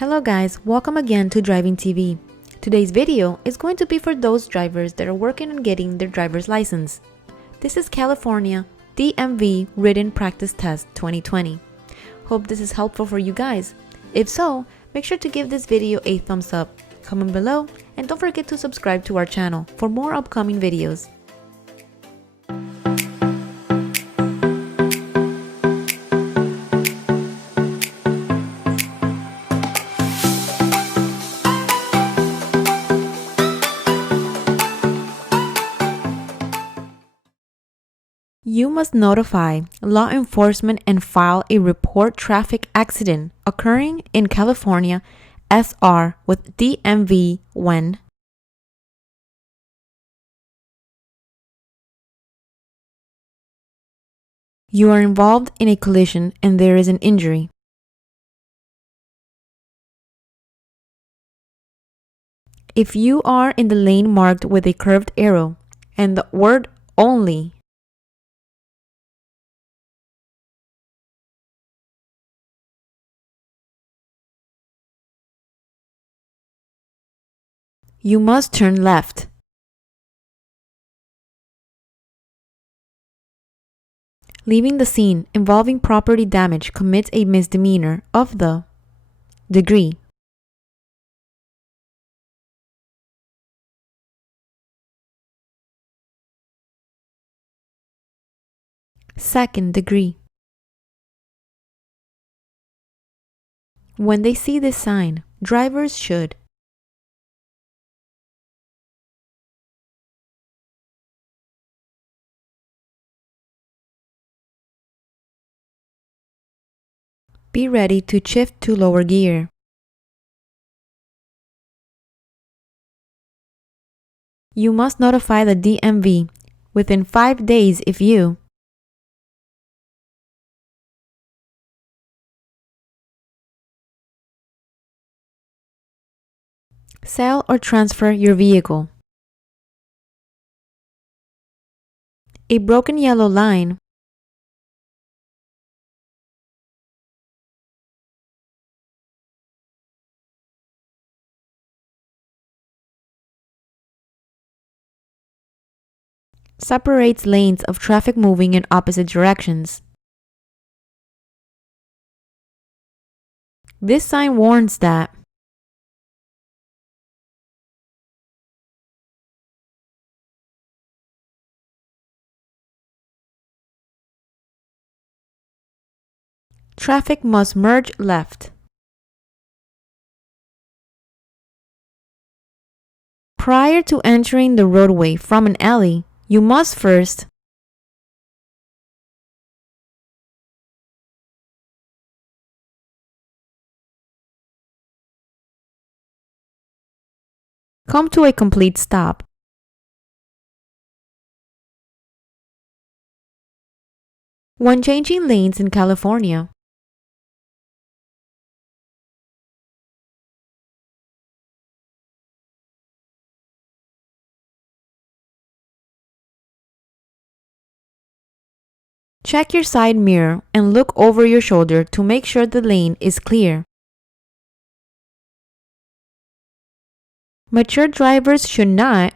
Hello guys, welcome again to Driving TV. Today's video is going to be for those drivers that are working on getting their driver's license. This is California DMV Written Practice Test 2020. Hope this is helpful for you guys. If so, make sure to give this video a thumbs up, comment below, and don't forget to subscribe to our channel for more upcoming videos. You must notify law enforcement and file a report traffic accident occurring in California SR with DMV when you are involved in a collision and there is an injury. If you are in the lane marked with a curved arrow and the word only you must turn left. Leaving the scene involving property damage commits a misdemeanor of the degree. Second degree. When they see this sign, drivers should be ready to shift to lower gear. You must notify the DMV within 5 days if you sell or transfer your vehicle. A broken yellow line separates lanes of traffic moving in opposite directions. This sign warns that traffic must merge left. Prior to entering the roadway from an alley, you must first come to a complete stop. When changing lanes in California, check your side mirror and look over your shoulder to make sure the lane is clear. Mature drivers should not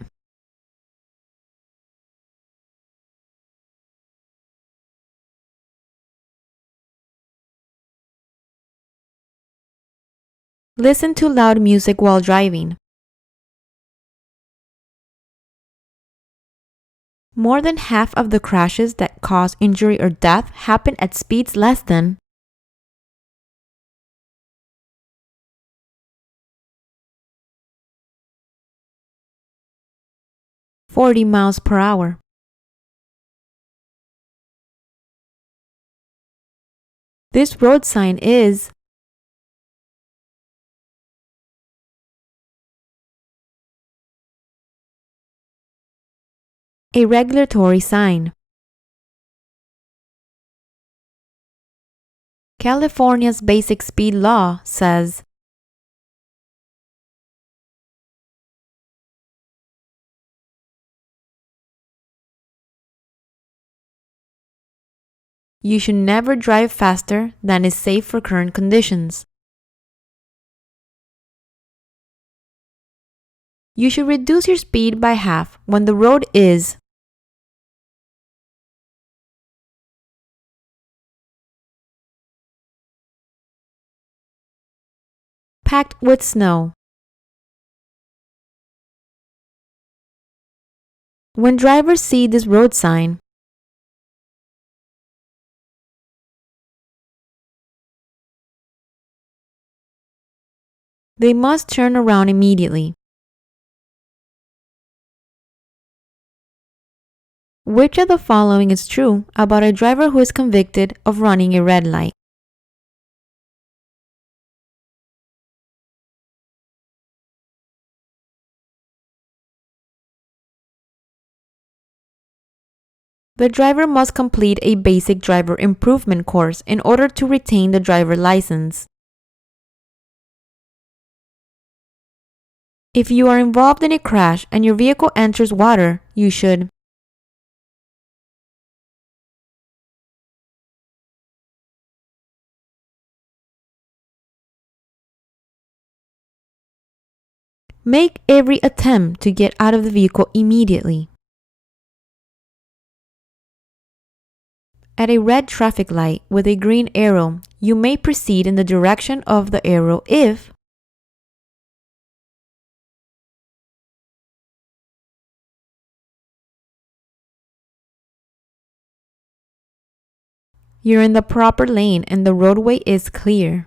listen to loud music while driving. More than half of the crashes that cause injury or death happen at speeds less than 40 miles per hour. This road sign is a regulatory sign. California's basic speed law says you should never drive faster than is safe for current conditions. You should reduce your speed by half when the road is packed with snow. When drivers see this road sign, they must turn around immediately. Which of the following is true about a driver who is convicted of running a red light? The driver must complete a basic driver improvement course in order to retain the driver license. If you are involved in a crash and your vehicle enters water, you should make every attempt to get out of the vehicle immediately. At a red traffic light with a green arrow, you may proceed in the direction of the arrow if you're in the proper lane and the roadway is clear.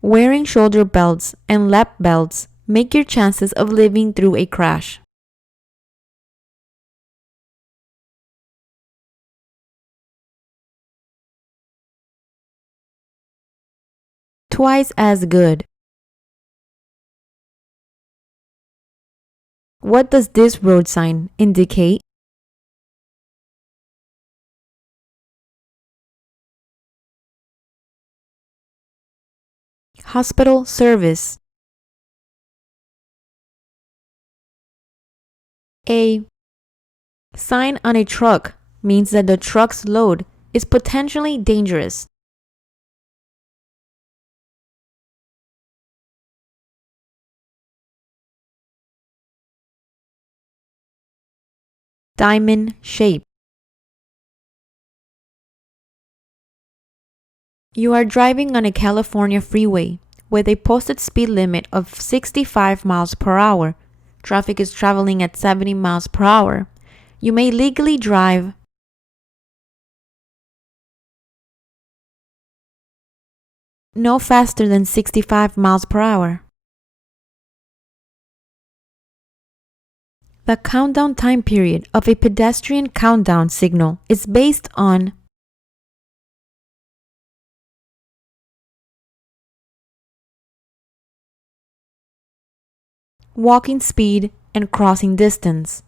Wearing shoulder belts and lap belts make your chances of living through a crash twice as good. What does this road sign indicate? Hospital service. A sign on a truck means that the truck's load is potentially dangerous. Diamond shape. You are driving on a California freeway with a posted speed limit of 65 miles per hour. Traffic is traveling at 70 miles per hour. You may legally drive no faster than 65 miles per hour. The countdown time period of a pedestrian countdown signal is based on walking speed and crossing distance.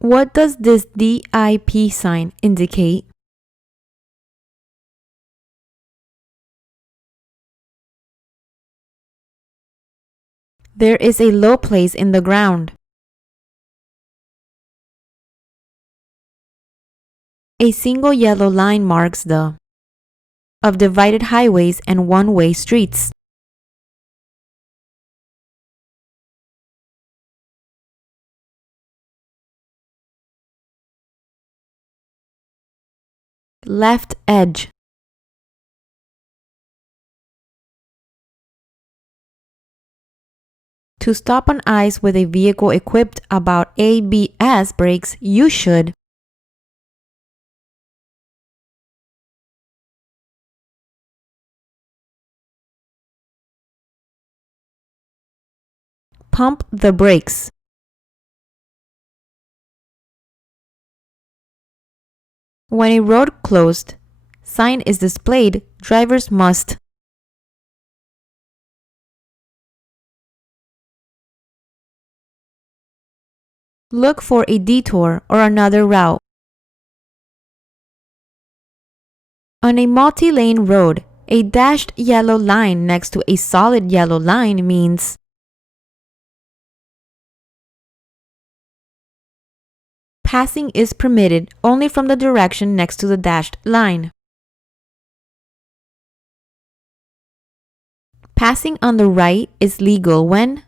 What does this DIP sign indicate? There is a low place in the ground. A single yellow line marks the of divided highways and one-way streets. Left edge. To stop on ice with a vehicle equipped about ABS brakes, you should pump the brakes. When a road closed sign is displayed, drivers must look for a detour or another route. On a multi-lane road, a dashed yellow line next to a solid yellow line means passing is permitted only from the direction next to the dashed line. Passing on the right is legal when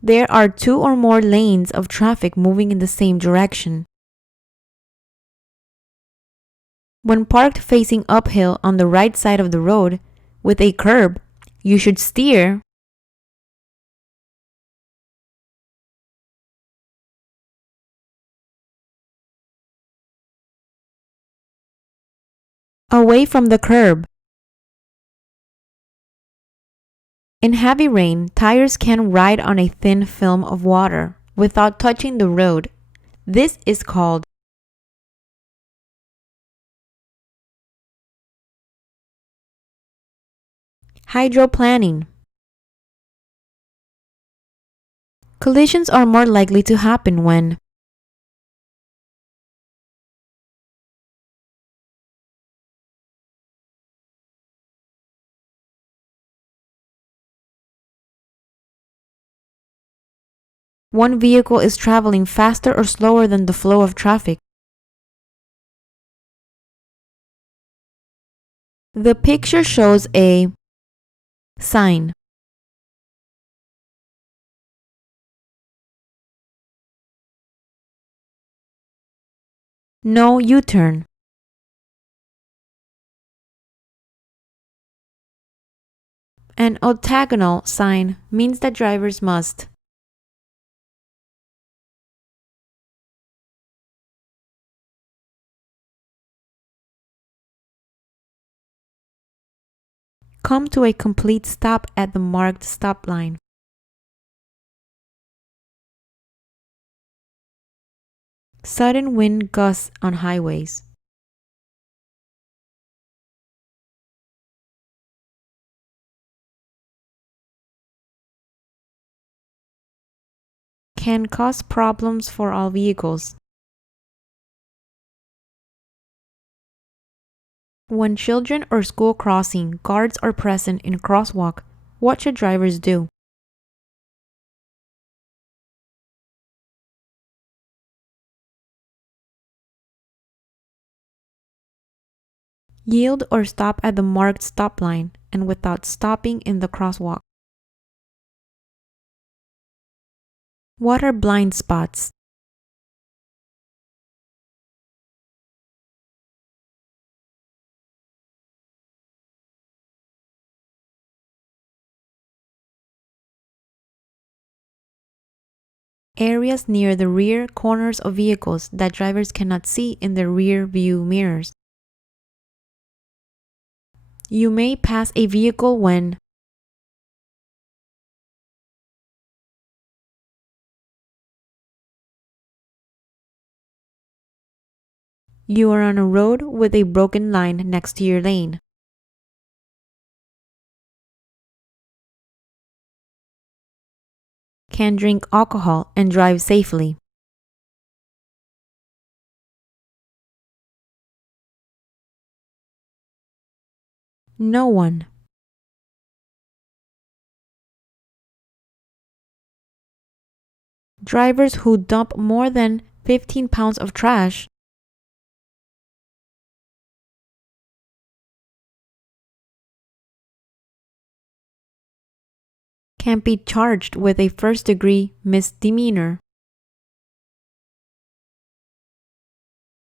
there are two or more lanes of traffic moving in the same direction. When parked facing uphill on the right side of the road with a curb, you should steer away from the curb. In heavy rain, tires can ride on a thin film of water without touching the road. This is called hydroplaning. Collisions are more likely to happen when one vehicle is traveling faster or slower than the flow of traffic. The picture shows a sign. No U-turn. An octagonal sign means that drivers must come to a complete stop at the marked stop line. Sudden wind gusts on highways. Can cause problems for all vehicles. When children or school crossing guards are present in a crosswalk, what should drivers do? Yield or stop at the marked stop line and without stopping in the crosswalk. What are blind spots? Areas near the rear corners of vehicles that drivers cannot see in their rear view mirrors. You may pass a vehicle when you are on a road with a broken line next to your lane. Can drink alcohol and drive safely. No one. Drivers who dump more than 15 pounds of trash can be charged with a first-degree misdemeanor.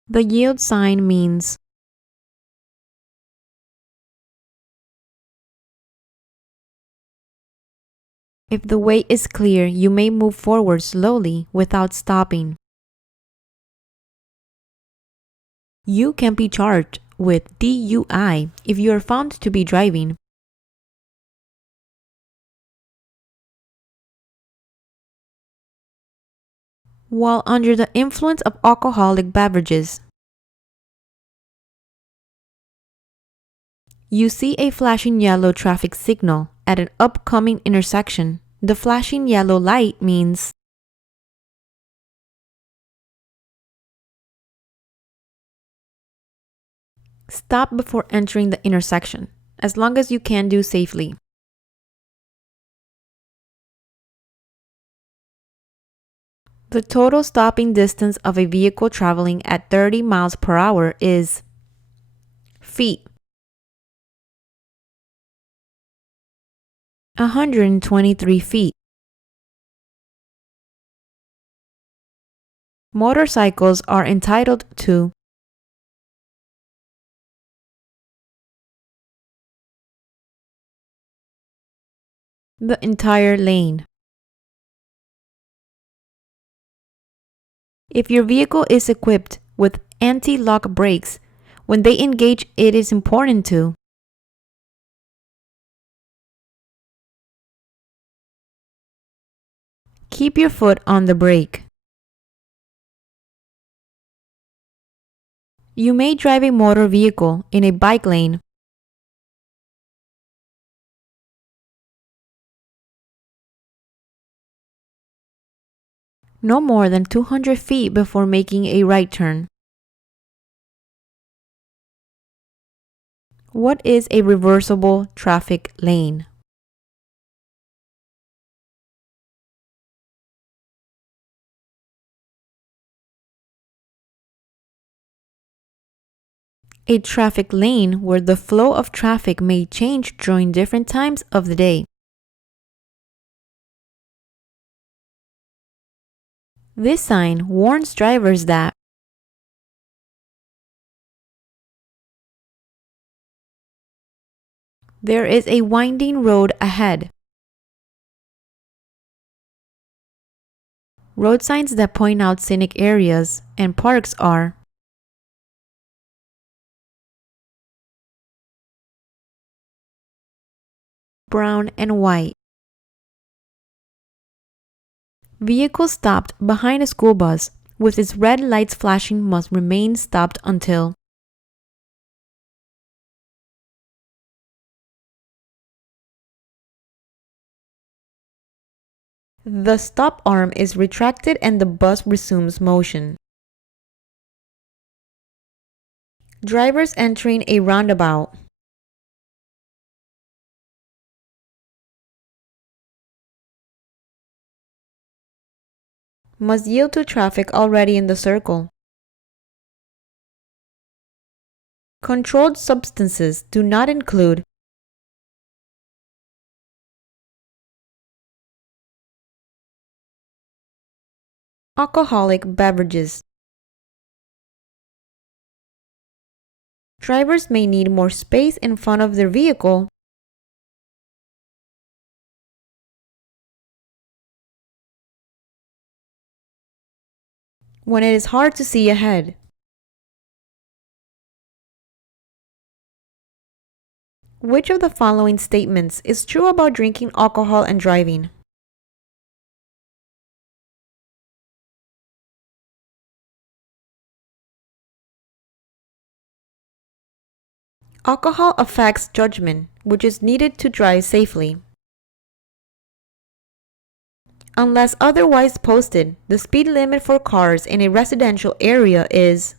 The yield sign means if the way is clear, you may move forward slowly without stopping. You can be charged with DUI if you are found to be driving while under the influence of alcoholic beverages. You see a flashing yellow traffic signal at an upcoming intersection. The flashing yellow light means stop before entering the intersection, as long as you can do safely. The total stopping distance of a vehicle traveling at 30 miles per hour is feet. 123 feet. Motorcycles are entitled to the entire lane. If your vehicle is equipped with anti-lock brakes, when they engage, it is important to keep your foot on the brake. You may drive a motor vehicle in a bike lane no more than 200 feet before making a right turn. What is a reversible traffic lane? A traffic lane where the flow of traffic may change during different times of the day. This sign warns drivers that there is a winding road ahead. Road signs that point out scenic areas and parks are brown and white. Vehicles stopped behind a school bus with its red lights flashing must remain stopped until the stop arm is retracted and the bus resumes motion. Drivers entering a roundabout. Must yield to traffic already in the circle. Controlled substances do not include alcoholic beverages. Drivers may need more space in front of their vehicle when it is hard to see ahead. Which of the following statements is true about drinking alcohol and driving? Alcohol affects judgment, which is needed to drive safely. Unless otherwise posted, the speed limit for cars in a residential area is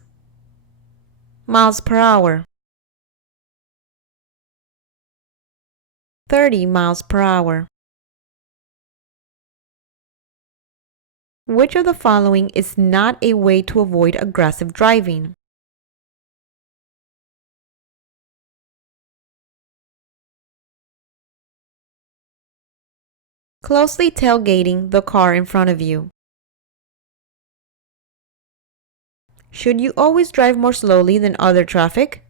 miles per hour. 30 miles per hour. Which of the following is not a way to avoid aggressive driving? Closely tailgating the car in front of you. Should you always drive more slowly than other traffic?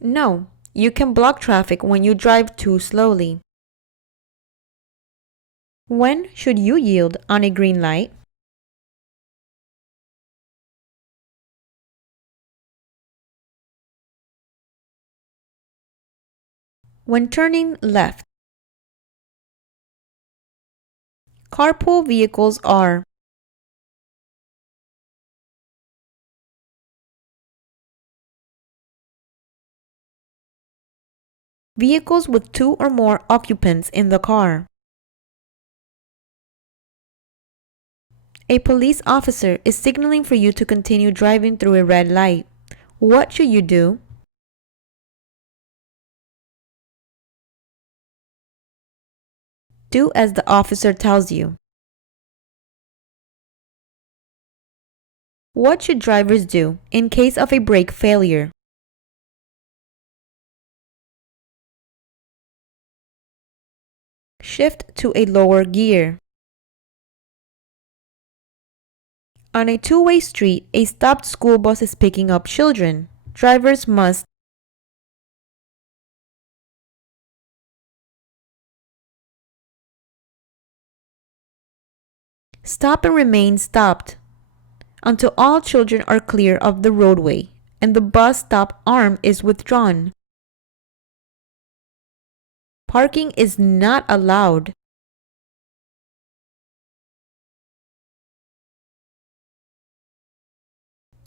No, you can block traffic when you drive too slowly. When should you yield on a green light? When turning left. Carpool vehicles are vehicles with two or more occupants in the car. A police officer is signaling for you to continue driving through a red light. What should you do? Do as the officer tells you. What should drivers do in case of a brake failure? Shift to a lower gear. On a two-way street, a stopped school bus is picking up children. Drivers must stop and remain stopped until all children are clear of the roadway and the bus stop arm is withdrawn. Parking is not allowed.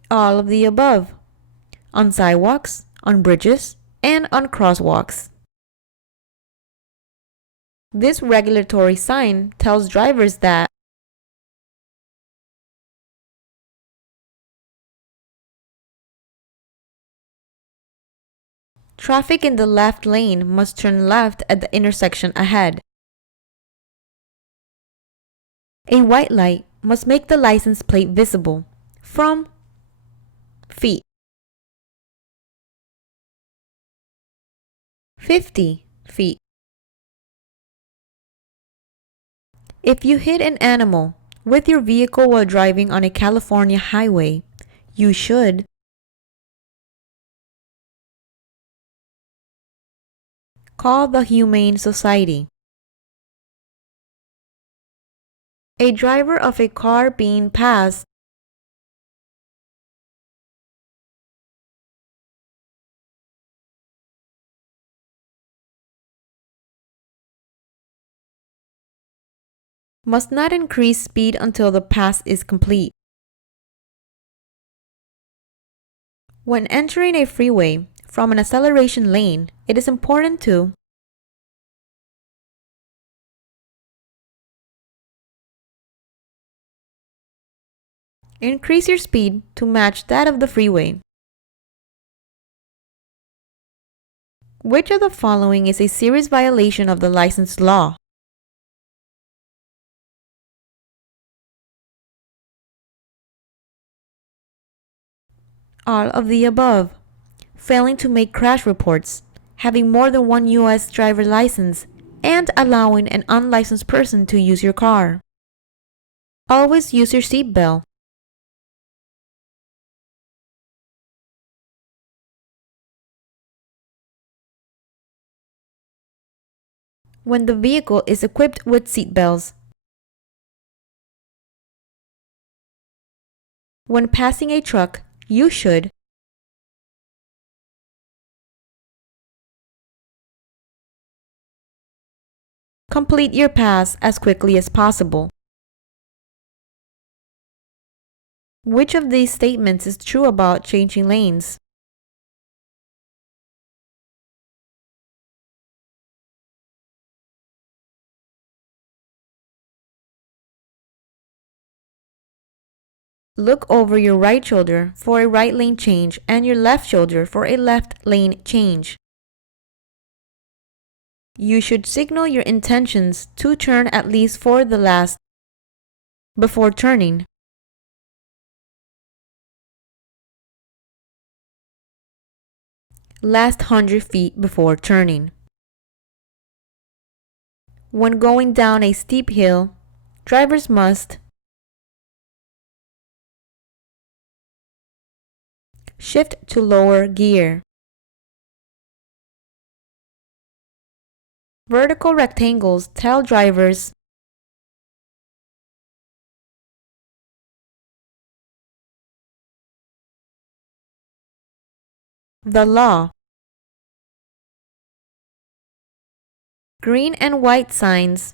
All of the above. On sidewalks, on bridges, and on crosswalks. This regulatory sign tells drivers that traffic in the left lane must turn left at the intersection ahead. A white light must make the license plate visible from feet. 50 feet. If you hit an animal with your vehicle while driving on a California highway, you should call the Humane Society. A driver of a car being passed must not increase speed until the pass is complete. When entering a freeway from an acceleration lane, it is important to increase your speed to match that of the freeway. Which of the following is a serious violation of the license law? All of the above. Failing to make crash reports, having more than one U.S. driver license, and allowing an unlicensed person to use your car. Always use your seatbelt. When the vehicle is equipped with seatbelts. When passing a truck, you should complete your pass as quickly as possible. Which of these statements is true about changing lanes? Look over your right shoulder for a right lane change and your left shoulder for a left lane change. You should signal your intentions to turn at least for the last before turning. Last 100 feet before turning. When going down a steep hill, drivers must shift to lower gear. Vertical rectangles tell drivers the law. Green and white signs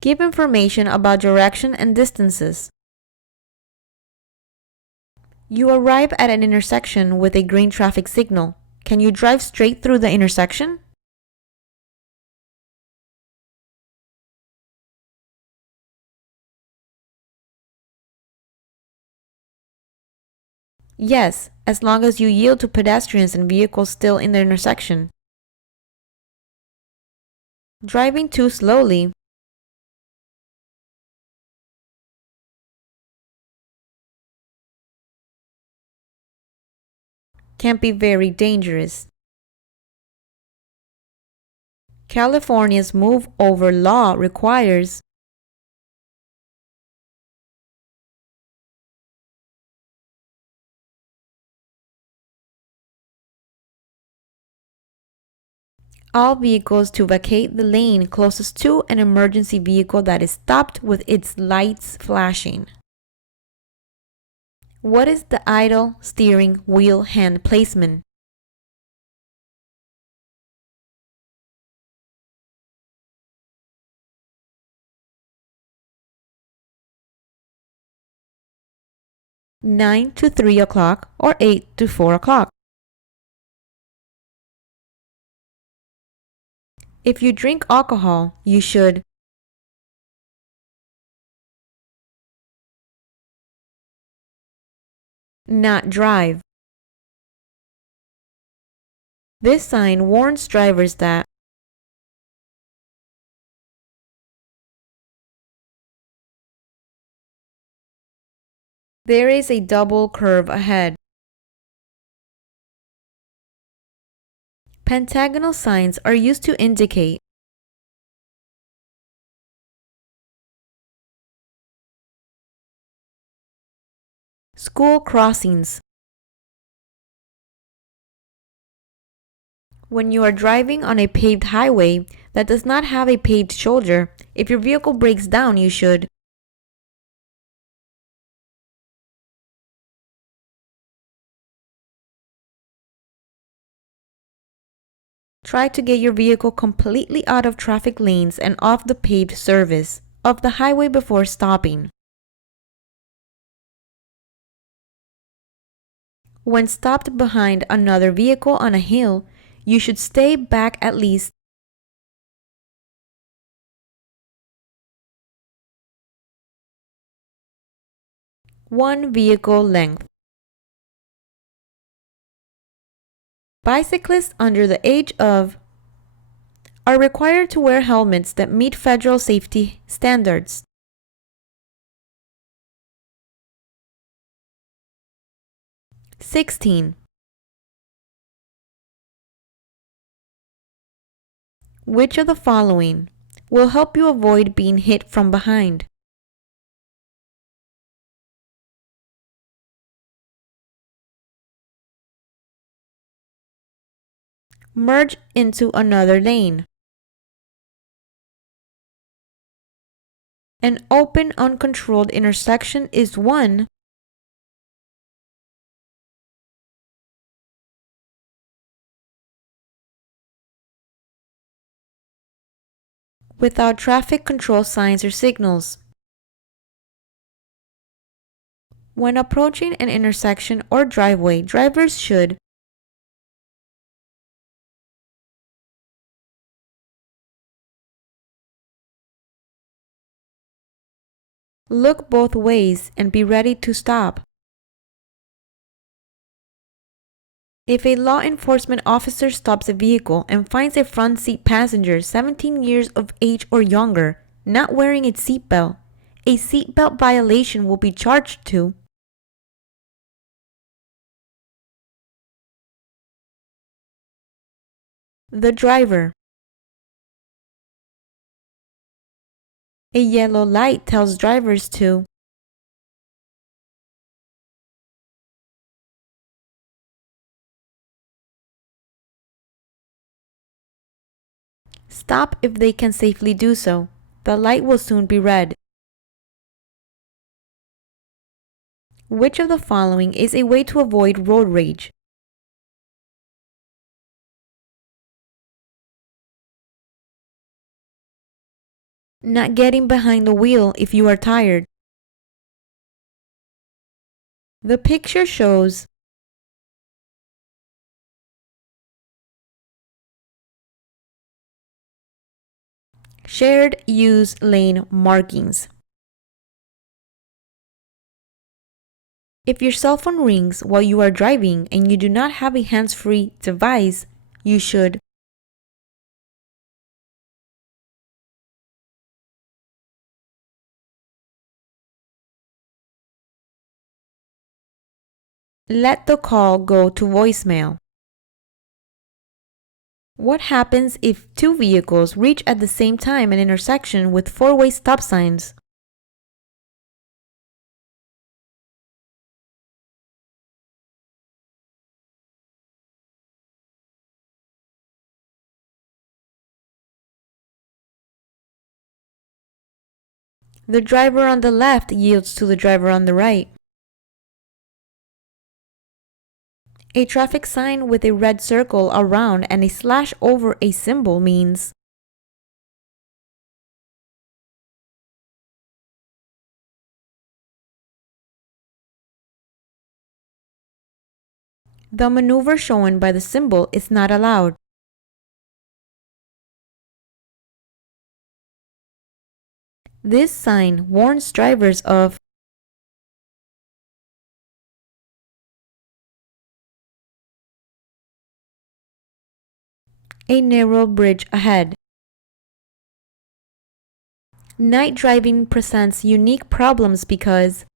give information about direction and distances. You arrive at an intersection with a green traffic signal. Can you drive straight through the intersection? Yes, as long as you yield to pedestrians and vehicles still in the intersection. Driving too slowly. Can be very dangerous. California's move over law requires all vehicles to vacate the lane closest to an emergency vehicle that is stopped with its lights flashing. What is the idle steering wheel hand placement? Nine to 3 o'clock or 8 to 4 o'clock. If you drink alcohol, you should not drive. This sign warns drivers that there is a double curve ahead. Pentagonal signs are used to indicate school crossings. When you are driving on a paved highway that does not have a paved shoulder, if your vehicle breaks down, you should try to get your vehicle completely out of traffic lanes and off the paved surface of the highway before stopping. When stopped behind another vehicle on a hill, you should stay back at least one vehicle length. Bicyclists under the age of are required to wear helmets that meet federal safety standards. (16) Which of the following will help you avoid being hit from behind? Merge into another lane. An open, uncontrolled intersection is one without traffic control signs or signals. When approaching an intersection or driveway, drivers should look both ways and be ready to stop. If a law enforcement officer stops a vehicle and finds a front seat passenger 17 years of age or younger not wearing its seatbelt, a seatbelt violation will be charged to the driver. A yellow light tells drivers to stop if they can safely do so. The light will soon be red. Which of the following is a way to avoid road rage? Not getting behind the wheel if you are tired. The picture shows shared use lane markings. If your cell phone rings while you are driving and you do not have a hands-free device, you should let the call go to voicemail. What happens if two vehicles reach at the same time an intersection with four-way stop signs? The driver on the left yields to the driver on the right. A traffic sign with a red circle around and a slash over a symbol means the maneuver shown by the symbol is not allowed. This sign warns drivers of a narrow bridge ahead. Night driving presents unique problems because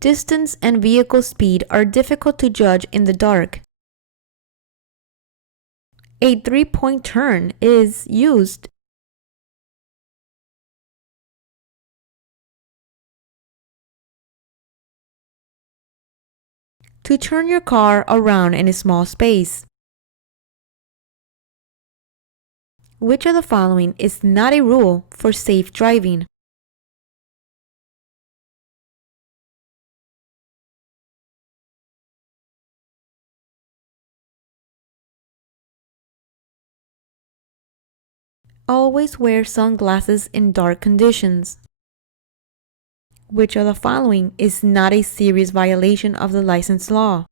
distance and vehicle speed are difficult to judge in the dark. A three-point turn is used to turn your car around in a small space. Which of the following is not a rule for safe driving? Always wear sunglasses in dark conditions. Which of the following is not a serious violation of the license law?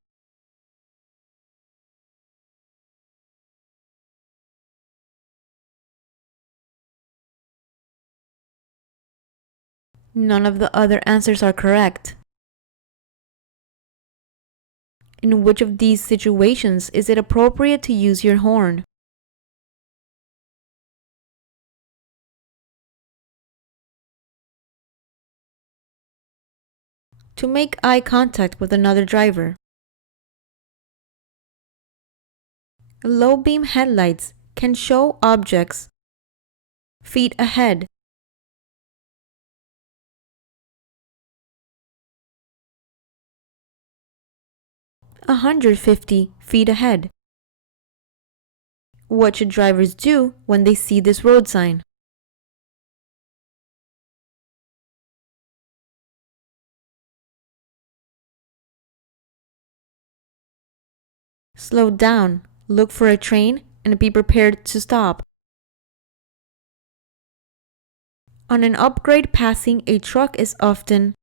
None of the other answers are correct. In which of these situations is it appropriate to use your horn? To make eye contact with another driver. Low beam headlights can show objects feet ahead. "150 feet ahead." What should drivers do when they see this road sign? Slow down, look for a train, and be prepared to stop. On an upgrade passing a truck is often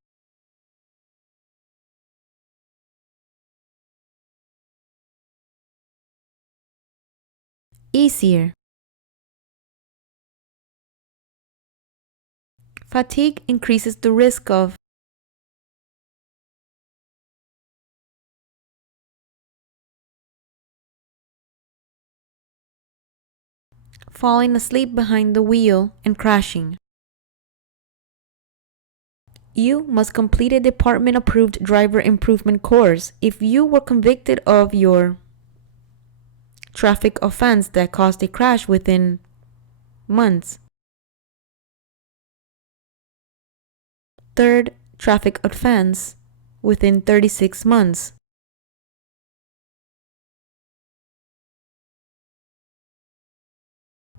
easier. Fatigue increases the risk of falling asleep behind the wheel and crashing. You must complete a department-approved driver improvement course if you were convicted of your traffic offense that caused a crash within months. Third traffic offense within 36 months.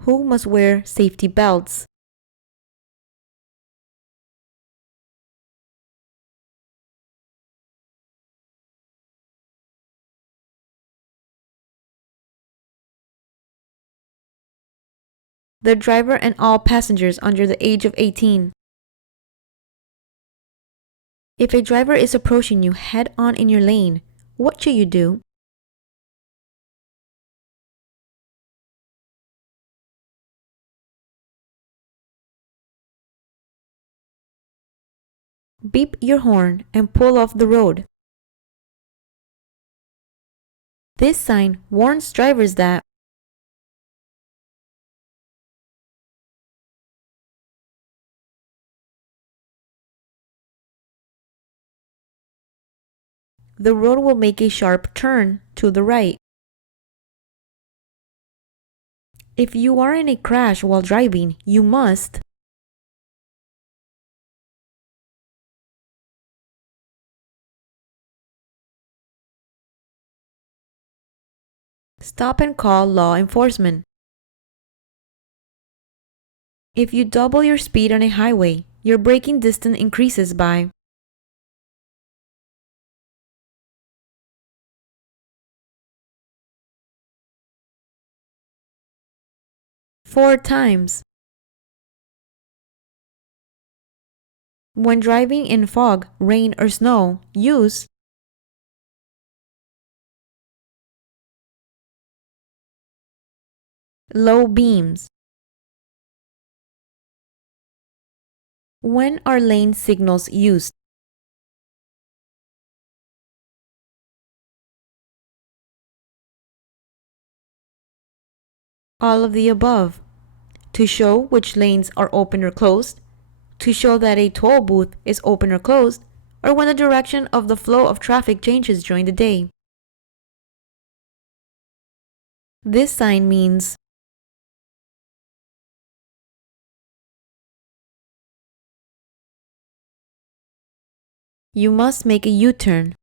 Who must wear safety belts? The driver and all passengers under the age of 18. If a driver is approaching you head-on in your lane, what should you do? beep your horn and pull off the road. This sign warns drivers that the road will make a sharp turn to the right. If you are in a crash while driving, you must stop and call law enforcement. If you double your speed on a highway, your braking distance increases by 4 times. When driving in fog, rain, or snow, use low beams. When are lane signals used? All of the above. To show which lanes are open or closed, to show that a toll booth is open or closed, or when the direction of the flow of traffic changes during the day. This sign means you must make a U-turn.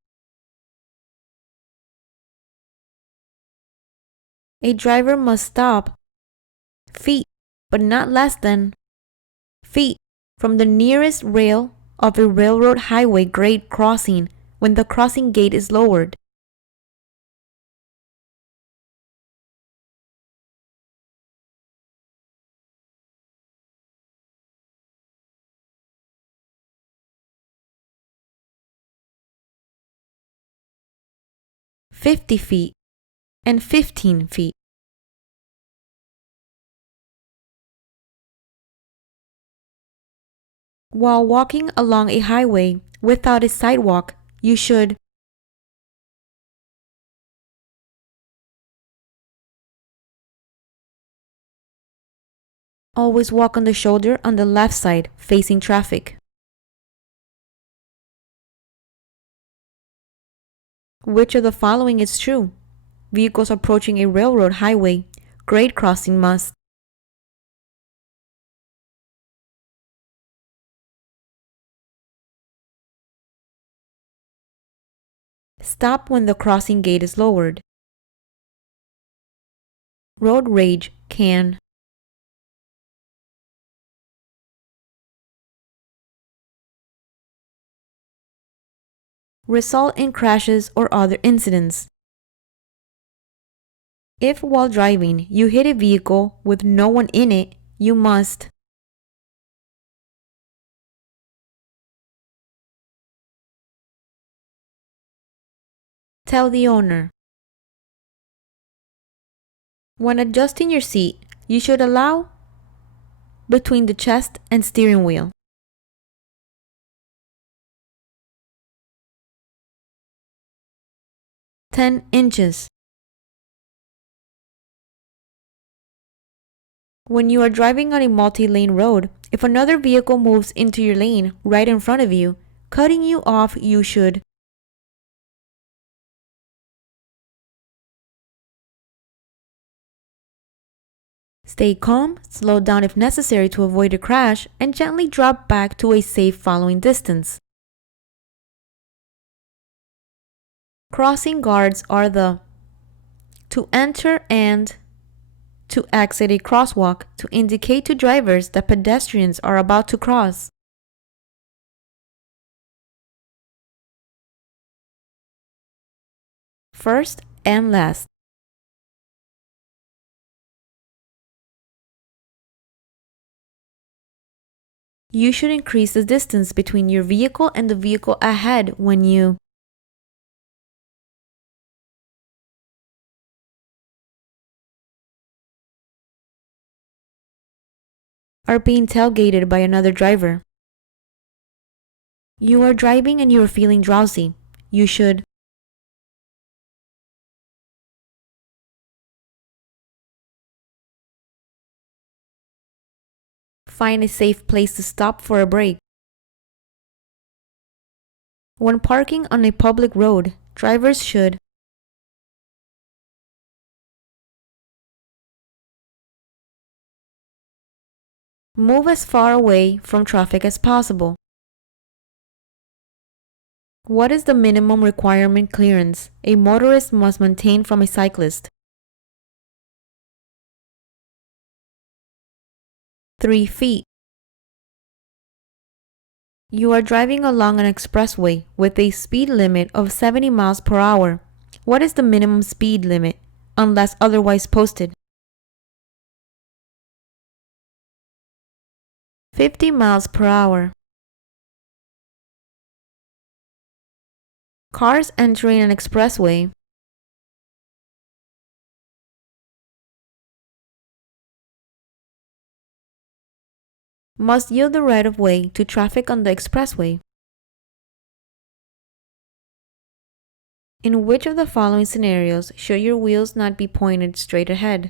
A driver must stop feet, but not less than feet from the nearest rail of a railroad highway grade crossing when the crossing gate is lowered. "50 feet" and 15 feet. While walking along a highway without a sidewalk, you should always walk on the shoulder on the left side, facing traffic. Which of the following is true? Vehicles approaching a railroad highway, grade crossing must stop when the crossing gate is lowered. Road rage can result in crashes or other incidents. If while driving you hit a vehicle with no one in it, you must tell the owner. When adjusting your seat, you should allow between the chest and steering wheel 10 inches. When you are driving on a multi-lane road, if another vehicle moves into your lane right in front of you, cutting you off, you should stay calm, slow down if necessary to avoid a crash, and gently drop back to a safe following distance. Crossing guards are the to enter and to exit a crosswalk to indicate to drivers that pedestrians are about to cross. First and last. You should increase the distance between your vehicle and the vehicle ahead when you are being tailgated by another driver. You are driving and you are feeling drowsy. You should find a safe place to stop for a break. When parking on a public road, drivers should move as far away from traffic as possible. What is the minimum requirement clearance a motorist must maintain from a cyclist? 3 feet. You are driving along an expressway with a speed limit of 70 miles per hour. What is the minimum speed limit, unless otherwise posted? 50 miles per hour. Cars entering an expressway must yield the right of way to traffic on the expressway. In which of the following scenarios should your wheels not be pointed straight ahead?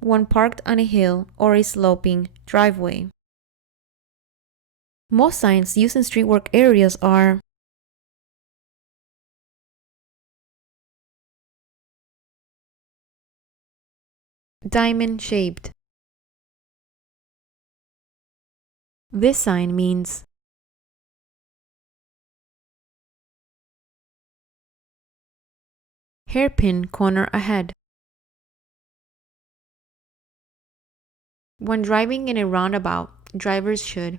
When parked on a hill or a sloping driveway. Most signs used in street work areas are diamond-shaped. This sign means hairpin corner ahead. When driving in a roundabout, drivers should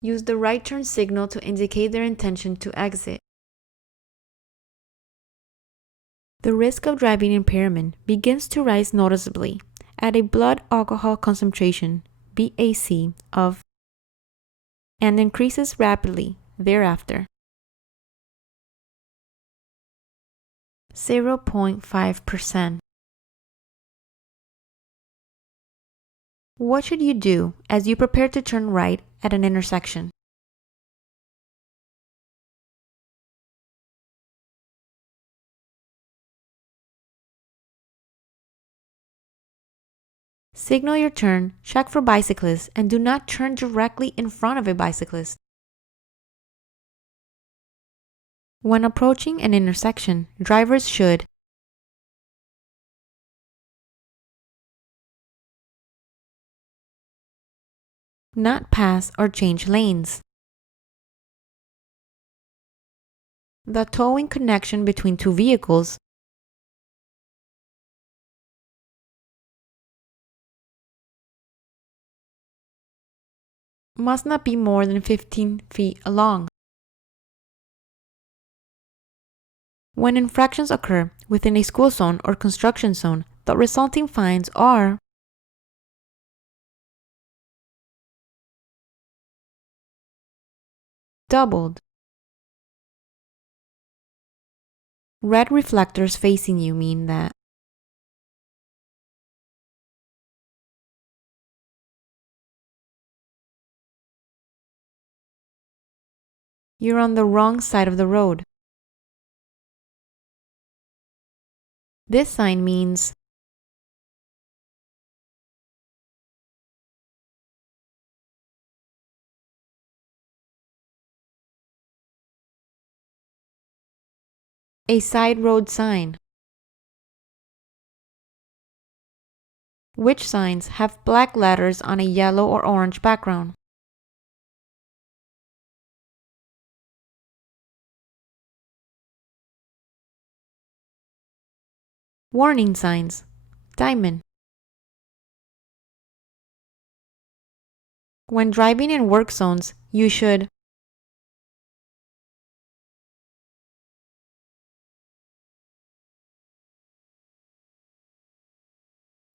use the right turn signal to indicate their intention to exit. The risk of driving impairment begins to rise noticeably at a blood alcohol concentration (BAC) of and increases rapidly thereafter. 0.5%. What should you do as you prepare to turn right at an intersection? Signal your turn, check for bicyclists, and do not turn directly in front of a bicyclist. When approaching an intersection, drivers should not pass or change lanes. The towing connection between two vehicles must not be more than 15 feet long. When infractions occur within a school zone or construction zone, the resulting fines are doubled. Red reflectors facing you mean that you're on the wrong side of the road. This sign means a side road sign. Which signs have black letters on a yellow or orange background? Warning signs. Diamond. When driving in work zones, you should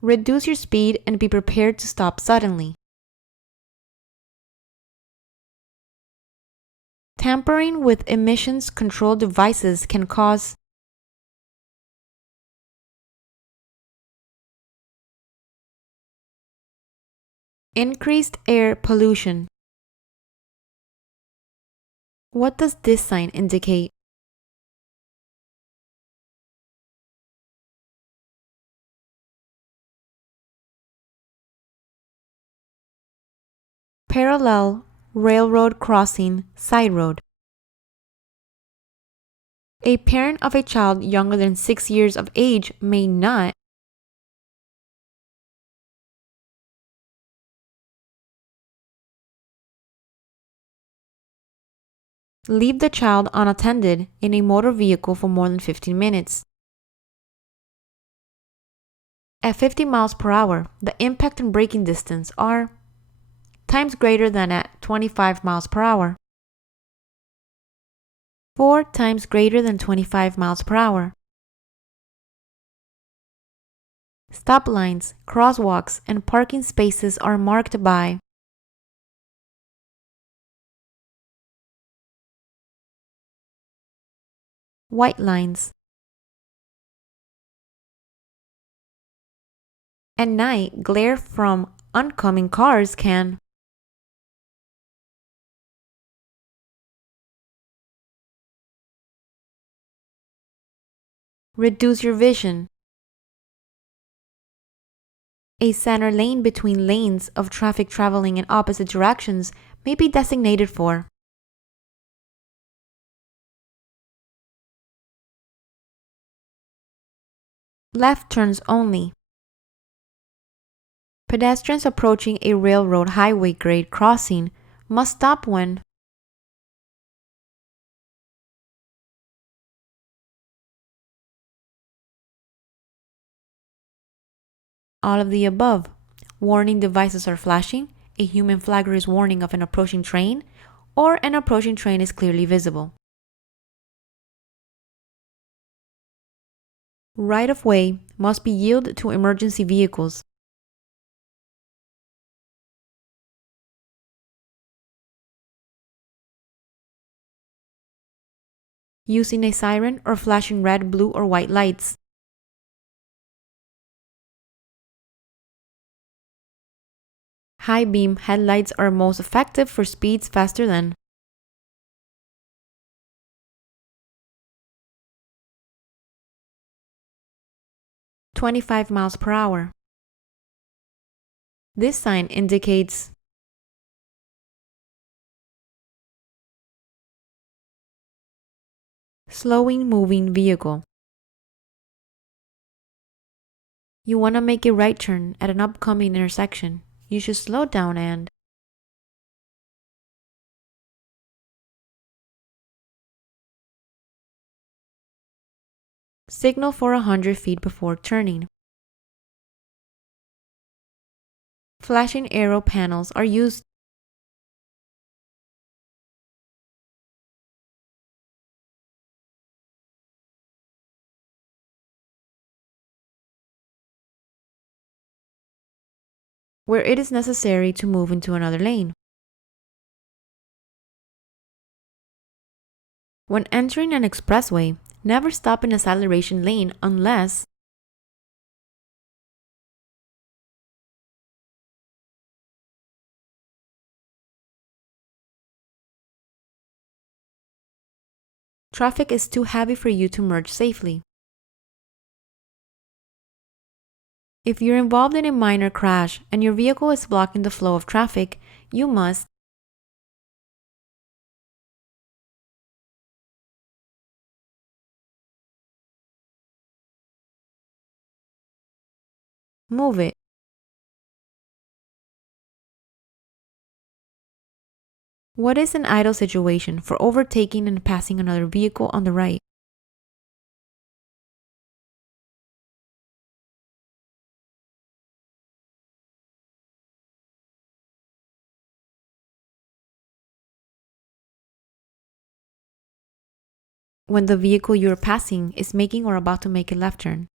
Reduce your speed and be prepared to stop suddenly. Tampering with emissions control devices can cause increased air pollution. What does this sign indicate? Parallel railroad crossing side road. A parent of a child younger than 6 years of age may not leave the child unattended in a motor vehicle for more than 15 minutes. At 50 miles per hour, the impact and braking distance are times greater than at 25 miles per hour. 4 times greater than 25 miles per hour. Stop lines, crosswalks, and parking spaces are marked by white lines. At night, glare from oncoming cars can reduce your vision. A center lane between lanes of traffic traveling in opposite directions may be designated for left turns only. Pedestrians approaching a railroad highway grade crossing must stop when all of the above. Warning devices are flashing, a human flagger is warning of an approaching train, or an approaching train is clearly visible. Right of way must be yielded to emergency vehicles. Using a siren or flashing red, blue, or white lights. High beam headlights are most effective for speeds faster than 25 miles per hour. This sign indicates slowing moving vehicle. You want to make a right turn at an upcoming intersection. You should slow down and signal for 100 feet before turning. Flashing arrow panels are used where it is necessary to move into another lane. When entering an expressway, never stop in acceleration lane unless traffic is too heavy for you to merge safely. If you're involved in a minor crash and your vehicle is blocking the flow of traffic, you must move it. What is an idle situation for overtaking and passing another vehicle on the right? When the vehicle you're passing is making or about to make a left turn.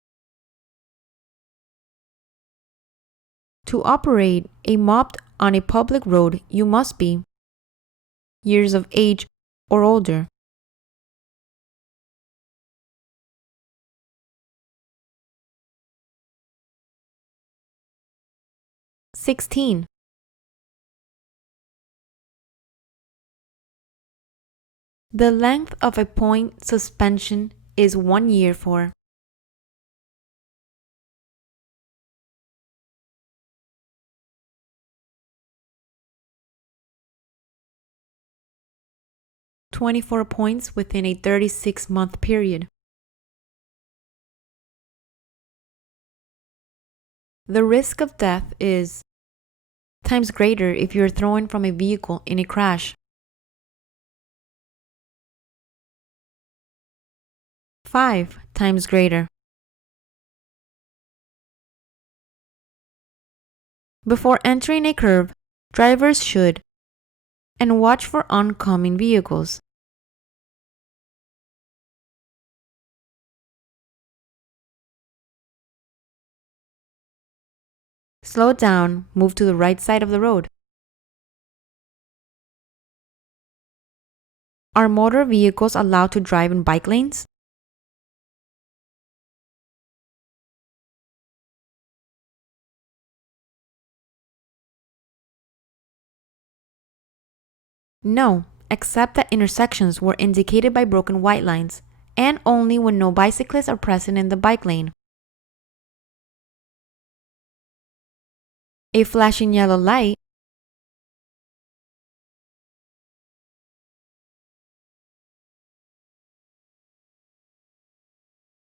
To operate a moped on a public road, you must be years of age or older. "16. The length of a point suspension is 1 year for 24 points within a 36-month period. The risk of death is times greater if you are thrown from a vehicle in a crash. 5 times greater. Before entering a curve, drivers should and watch for oncoming vehicles. Slow down, move to the right side of the road. Are motor vehicles allowed to drive in bike lanes? No, except at intersections where indicated by broken white lines, and only when no bicyclists are present in the bike lane. A flashing yellow light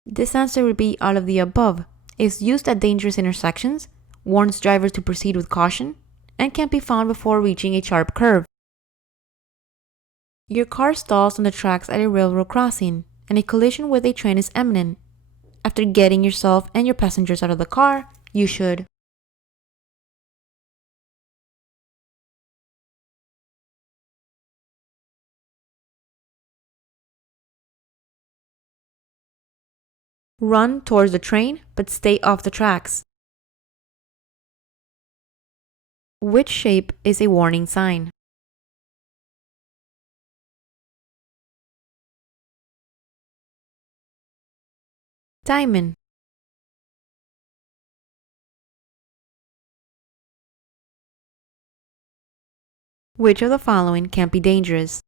This answer would be all of the above. Is used at dangerous intersections, warns drivers to proceed with caution, and can be found before reaching a sharp curve. Your car stalls on the tracks at a railroad crossing, and a collision with a train is imminent. After getting yourself and your passengers out of the car, you should run towards the train, but stay off the tracks. Which shape is a warning sign? Diamond. Which of the following can be dangerous?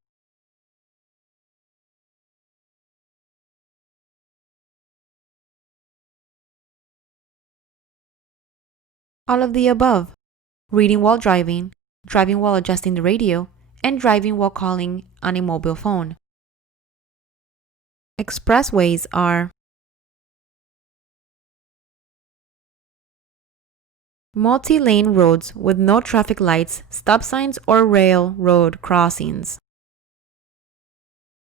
All of the above. Reading while driving, driving while adjusting the radio, and driving while calling on a mobile phone. Expressways are multi-lane roads with no traffic lights, stop signs, or railroad crossings.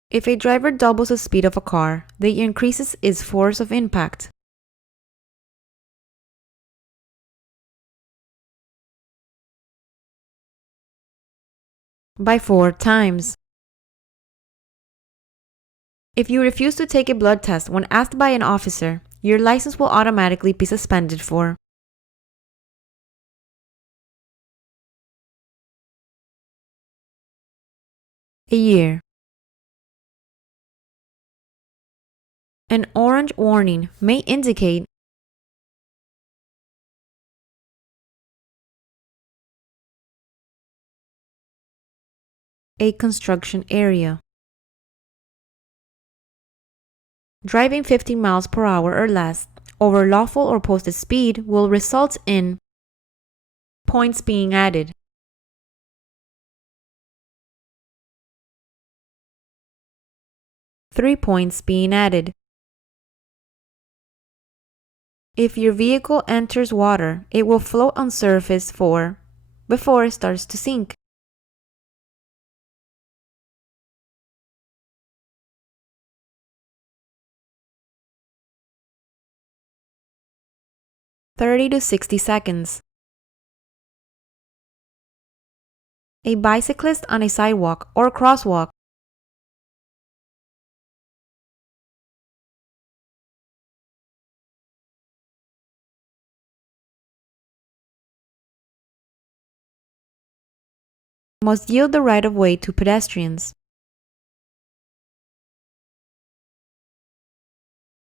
If a driver doubles the speed of a car, they increases its force of impact. By 4 times. If you refuse to take a blood test when asked by an officer, your license will automatically be suspended for a year. An orange warning may indicate a construction area. Driving 50 miles per hour or less over lawful or posted speed will result in points being added. Three points being added. If your vehicle enters water, it will float on surface before it starts to sink. "30 to 60 seconds. A bicyclist on a sidewalk or crosswalk. must yield the right of way to pedestrians.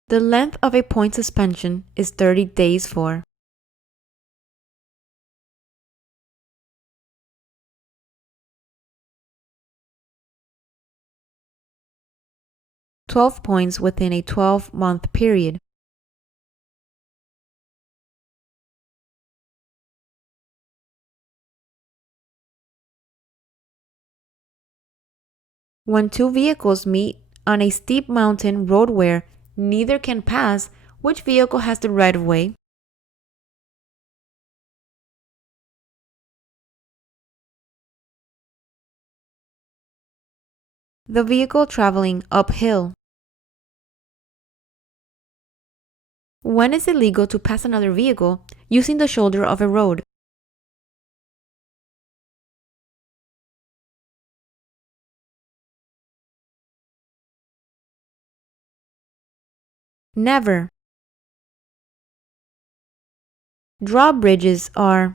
The length of a point suspension is 30 days for 12 points within a 12-month period. When two vehicles meet on a steep mountain road where neither can pass, which vehicle has the right of way? The vehicle traveling uphill. When is it legal to pass another vehicle using the shoulder of a road? Never. Drawbridges are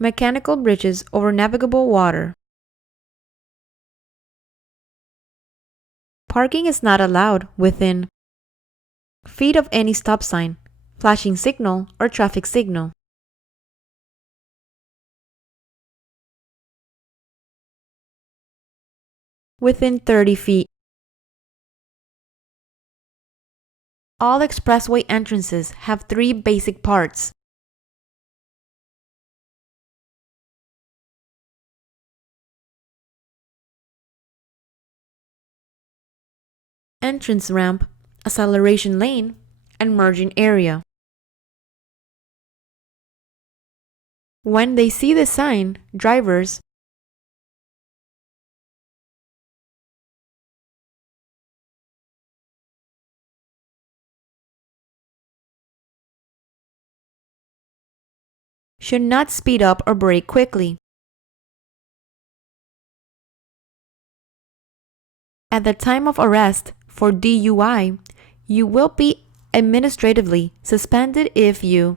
mechanical bridges over navigable water. Parking is not allowed within feet of any stop sign, flashing signal, or traffic signal. Within 30 feet. All expressway entrances have three basic parts. Entrance ramp, acceleration lane, and merging area. When they see the sign, drivers should not speed up or brake quickly. At the time of arrest for DUI, you will be administratively suspended if you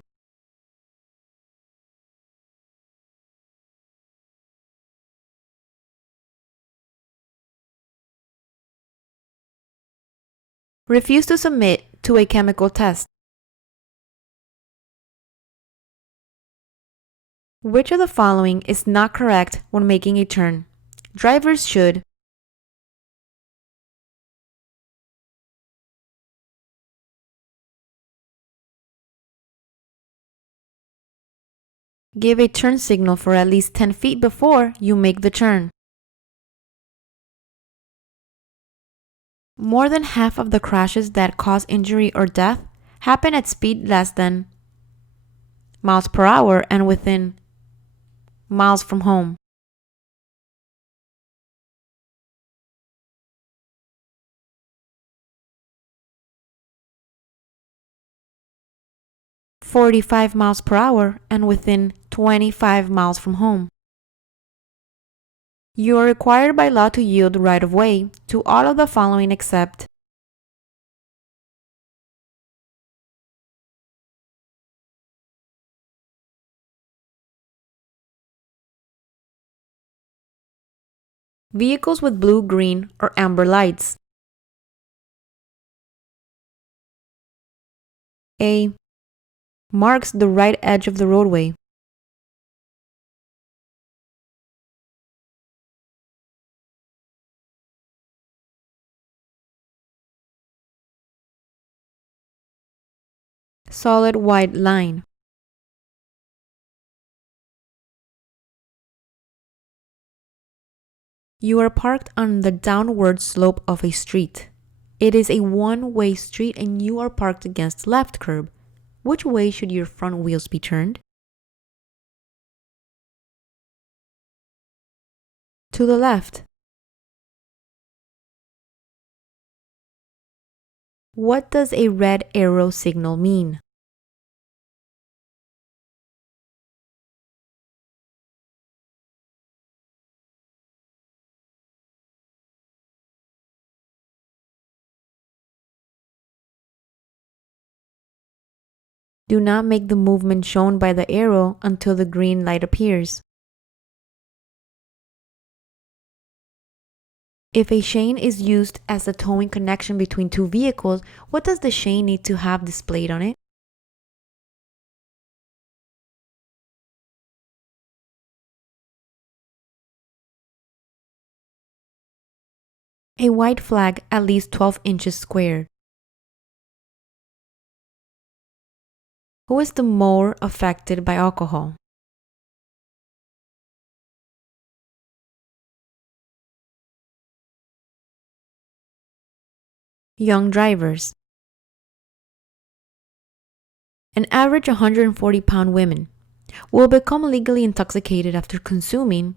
refuse to submit to a chemical test. Which of the following is not correct when making a turn? Drivers should give a turn signal for at least 10 feet before you make the turn. More than half of the crashes that cause injury or death happen at speed less than miles per hour and within miles from home. "45 miles per hour and within 25 miles from home. You are required by law to yield right of way to all of the following except vehicles with blue, green, or amber lights. A. Marks the right edge of the roadway. Solid white line. You are parked on the downward slope of a street. It is a one-way street and you are parked against the left curb. Which way should your front wheels be turned? To the left. What does a red arrow signal mean? Do not make the movement shown by the arrow until the green light appears. If a chain is used as the towing connection between two vehicles, what does the chain need to have displayed on it? A white flag at least 12 inches squared. Who is the more affected by alcohol? Young drivers. An average 140-pound women will become legally intoxicated after consuming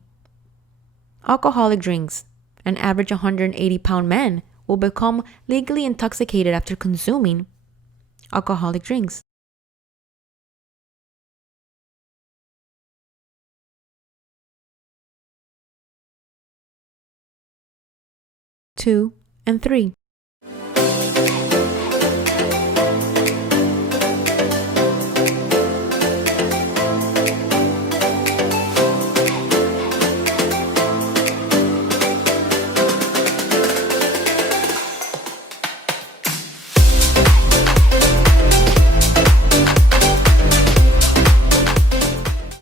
alcoholic drinks. An average 180-pound man will become legally intoxicated after consuming alcoholic drinks. 2 and 3.